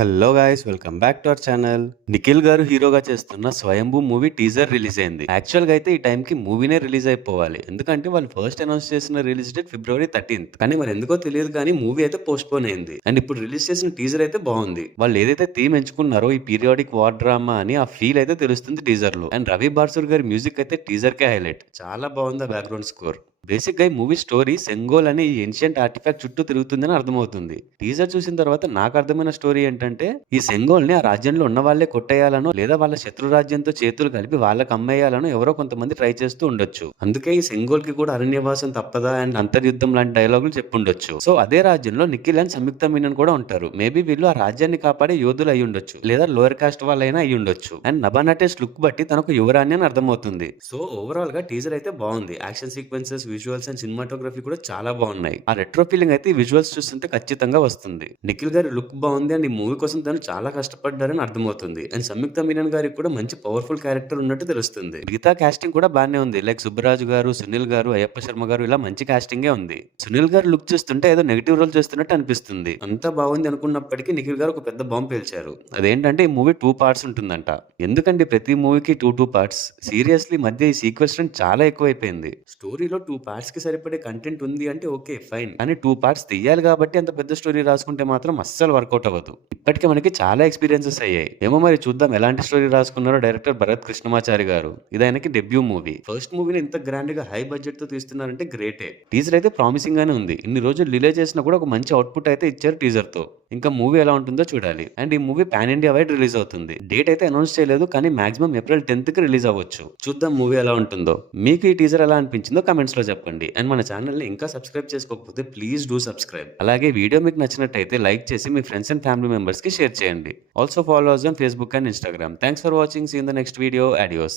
Hello guys, welcome back to our channel. Nikhil గారు హీరోగా చేస్తున్న స్వయంభూ మూవీ టీజర్ రిలీజ్ అయింది. యాక్చువల్ గా అయితే ఈ టైం కి మూవీనే రిలీజ్ అయిపోవాలి, ఎందుకంటే వాళ్ళు ఫస్ట్ అనౌన్స్ చేసిన రిలీజ్ డేట్ February 13th. కానీ మరి ఎందుకో తెలియదు, కానీ మూవీ అయితే పోస్ట్ పోన్ అయింది. అండ్ ఇప్పుడు రిలీజ్ చేసిన టీజర్ అయితే బాగుంది. వాళ్ళు ఏదైతే థీమ్ ఎంచుకున్నారో ఈ పీరియాడిక్ వార్ డ్రామా అని ఆ ఫీల్ అయితే తెలుస్తుంది టీజర్ లో. అండ్ రవి బార్సూర్ గారి మ్యూజిక్ అయితే టీజర్ కే హైలైట్. చాలా బాగుంది ఆ బ్యాక్గ్రౌండ్ స్కోర్. బేసిక్ గా ఈ మూవీ స్టోరీ సెంగోల్ అనే ఈ ఏన్షియంట్ ఆర్టిఫాక్ట్ చుట్టూ తిరుగుతుందని అర్థమవుతుంది. టీజర్ చూసిన తర్వాత నాకు అర్థమైన స్టోరీ ఏంటంటే, ఈ సెంగోల్ ని ఆ రాజ్యంలో ఉన్న వాళ్ళే కొట్టేయాలనో లేదా వాళ్ళ శత్రు రాజ్యంతో చేతులు కలిపి వాళ్ళకి అమ్మేయాలనో ఎవరో కొంతమంది ట్రై చేస్తూ ఉండొచ్చు. అందుకే ఈ సెంగోల్ కి కూడా అరణ్యవాసం తప్పదా అండ్ అంతర్యుద్ధం లాంటి డైలాగులు చెప్పుండొచ్చు. సో అదే రాజ్యంలో నిఖిల్ అండ్ సంయుక్త మీనన్ కూడా ఉంటారు. మేబీ వీళ్ళు ఆ రాజ్యాన్ని కాపాడే యోధులు అయి ఉండొచ్చు, లేదా లోయర్ కాస్ట్ వాళ్ళైనా అయి ఉండొచ్చు. అండ్ నభానటేష్ లుక్ బట్టి తనకు యువరాణి అని అర్థమవుతుంది. సో ఓవరాల్ గా టీజర్ అయితే బాగుంది. Action sequences, visuals and cinematography కూడా చాలా బాగున్నాయి. ఆ రెట్రో ఫీలింగ్ అయితే విజువల్స్ చూస్తుంటే ఖచ్చితంగా వస్తుంది. నిఖిల్ గారి లుక్ బాగుంది అండ్ ఈ మూవీ కోసం తను చాలా కష్టపడ్డారని అర్థమవుతుంది. అండ్ సంయుక్త మీనన్ గారికి కూడా మంచి పవర్ఫుల్ క్యారెక్టర్ ఉన్నట్టు తెలుస్తుంది. మిగతా కాస్టింగ్ కూడా బాగానే ఉంది. లైక్ సుబ్బరాజు గారు, సునీల్ గారు, అయ్యప్ప శర్మ గారు, ఇలా మంచి కాస్టింగే ఉంది. సునీల్ గారు లుక్ చూస్తుంటే ఏదో నెగిటివ్ రోల్ చేస్తున్నట్టు అనిపిస్తుంది. అంతా బాగుంది అనుకున్నప్పటికీ నిఖిల్ గారు ఒక పెద్ద బాంబు పేల్చారు. అదేంటంటే ఈ మూవీ 2 parts ఉంటుందంట. ఎందుకంటే ప్రతి మూవీకి టూ పార్ట్స్? సీరియస్లీ మధ్య ఈ సీక్వెన్స్ ట్రెండ్ చాలా ఎక్కువైపోయింది. స్టోరీలో 2 parts కి సరిపడే కంటెంట్ ఉంది అంటే ఓకే ఫైన్, కానీ 2 parts తీయాలి కాబట్టి అంత పెద్ద స్టోరీ రాసుకుంటే మాత్రం అస్సలు వర్కౌట్ అవ్వదు. ఇప్పటికే మనకి చాలా ఎక్స్పీరియన్సెస్ అయ్యాయి. ఏమో మరి చూద్దాం ఎలాంటి స్టోరీ రాసుకున్నారో డైరెక్టర్ భరత్ కృష్ణమాచారి గారు. ఇది ఆయనకి డెబ్యూ మూవీ. ఫస్ట్ మూవీని ఇంత గ్రాండ్ గా హై బడ్జెట్ తో తీస్తున్నారంటే గ్రేటే. టీజర్ అయితే ప్రామిసింగ్ గానే ఉంది. ఇన్ని రోజులు డిలే చేసినా కూడా ఒక మంచి అవుట్పుట్ అయితే ఇచ్చారు టీజర్ తో. ఇంకా మూవీ ఎలా ఉంటుందో చూడాలి. అండ్ ఈ movie pan India wide release అవుతుంది. డేట్ అయితే అనౌన్స్ చేయలేదు, కానీ మాక్సిమం April 10th కి రిలీజ్ అవ్వచ్చు. చూద్దాం మూవీ ఎలా ఉంటుందో. మీకు ఈ టీజర్ ఎలా అనిపించిందో కమెంట్స్ లో చెప్పండి. అండ్ మన ఛానల్ ని ఇంకా సబ్స్క్రైబ్ చేసుకోకపోతే ప్లీజ్ డూ సబ్స్క్రైబ్. అలాగే వీడియో మీకు నచ్చినట్టయితే లైక్ చేసి మీ ఫ్రెండ్స్ అండ్ ఫ్యామిలీ మెంబర్స్ కి షేర్ చేయండి. Also follow us on Facebook and Instagram. Thanks for watching. See you in the next video. Adios.